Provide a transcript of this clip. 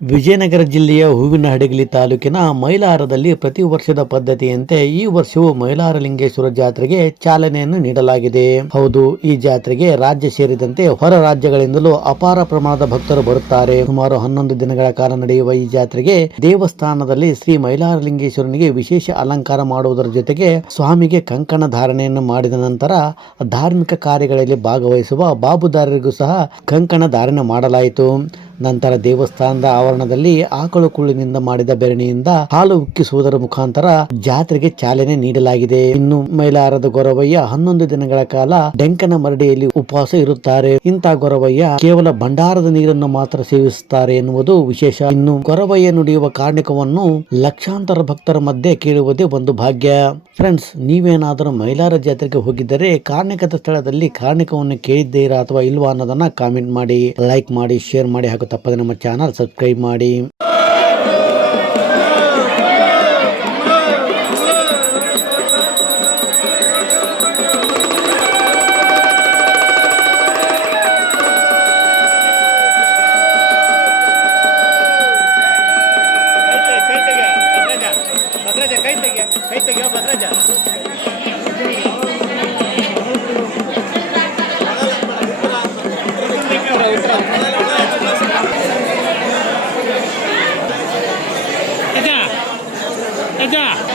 ವಿಜಯನಗರ ಜಿಲ್ಲೆಯ ಹೂವಿನಹಡಗಲಿ ತಾಲೂಕಿನ ಮೈಲಾರದಲ್ಲಿ ಪ್ರತಿ ವರ್ಷದ ಪದ್ಧತಿಯಂತೆ ಈ ವರ್ಷವೂ ಮೈಲಾರಲಿಂಗೇಶ್ವರ ಜಾತ್ರೆಗೆ ಚಾಲನೆಯನ್ನು ನೀಡಲಾಗಿದೆ. ಹೌದು, ಈ ಜಾತ್ರೆಗೆ ರಾಜ್ಯ ಸೇರಿದಂತೆ ಹೊರ ರಾಜ್ಯಗಳಿಂದಲೂ ಅಪಾರ ಪ್ರಮಾಣದ ಭಕ್ತರು ಬರುತ್ತಾರೆ. ಸುಮಾರು 11 ದಿನಗಳ ಕಾಲ ನಡೆಯುವ ಈ ಜಾತ್ರೆಗೆ ದೇವಸ್ಥಾನದಲ್ಲಿ ಶ್ರೀ ಮೈಲಾರಲಿಂಗೇಶ್ವರನಿಗೆ ವಿಶೇಷ ಅಲಂಕಾರ ಮಾಡುವುದರ ಜೊತೆಗೆ ಸ್ವಾಮಿಗೆ ಕಂಕಣ ಧಾರಣೆಯನ್ನು ಮಾಡಿದ ನಂತರ ಧಾರ್ಮಿಕ ಕಾರ್ಯಗಳಲ್ಲಿ ಭಾಗವಹಿಸುವ ಬಾಬುದಾರರಿಗೂ ಸಹ ಕಂಕಣ ಧಾರಣೆ ಮಾಡಲಾಯಿತು. ನಂತರ ದೇವಸ್ಥಾನದ ಆವರಣದಲ್ಲಿ ಆಕಳು ಕುಳ್ಳಿನಿಂದ ಮಾಡಿದ ಬೆರಣಿಯಿಂದ ಹಾಲು ಉಕ್ಕಿಸುವುದರ ಮುಖಾಂತರ ಜಾತ್ರೆಗೆ ಚಾಲನೆ ನೀಡಲಾಗಿದೆ. ಇನ್ನು ಮೈಲಾರದ ಗೊರವಯ್ಯ 11 ದಿನಗಳ ಕಾಲ ಡೆಂಕನ ಮರಡಿಯಲ್ಲಿ ಉಪವಾಸ ಇರುತ್ತಾರೆ. ಇಂಥ ಗೊರವಯ್ಯ ಕೇವಲ ಭಂಡಾರದ ನೀರನ್ನು ಮಾತ್ರ ಸೇವಿಸುತ್ತಾರೆ ಎನ್ನುವುದು ವಿಶೇಷ. ಇನ್ನು ಗೊರವಯ್ಯ ನುಡಿಯುವ ಕಾರ್ಣಿಕವನ್ನು ಲಕ್ಷಾಂತರ ಭಕ್ತರ ಮಧ್ಯೆ ಕೇಳುವುದೇ ಒಂದು ಭಾಗ್ಯ. ಫ್ರೆಂಡ್ಸ್, ನೀವೇನಾದರೂ ಮೈಲಾರ ಜಾತ್ರೆಗೆ ಹೋಗಿದ್ದರೆ ಕಾರ್ಣಿಕದ ಸ್ಥಳದಲ್ಲಿ ಕಾರ್ಣಿಕವನ್ನು ಕೇಳಿದ್ದೀರಾ ಅಥವಾ ಇಲ್ವಾ ಅನ್ನೋದನ್ನ ಕಾಮೆಂಟ್ ಮಾಡಿ, ಲೈಕ್ ಮಾಡಿ, ಶೇರ್ ಮಾಡಿ ಹಾಗೂ ತಪ್ಪದೆ ನಮ್ಮ ಚಾನಲ್ ಸಬ್ಸ್ಕ್ರೈಬ್ ಮಾಡಿ. Aja.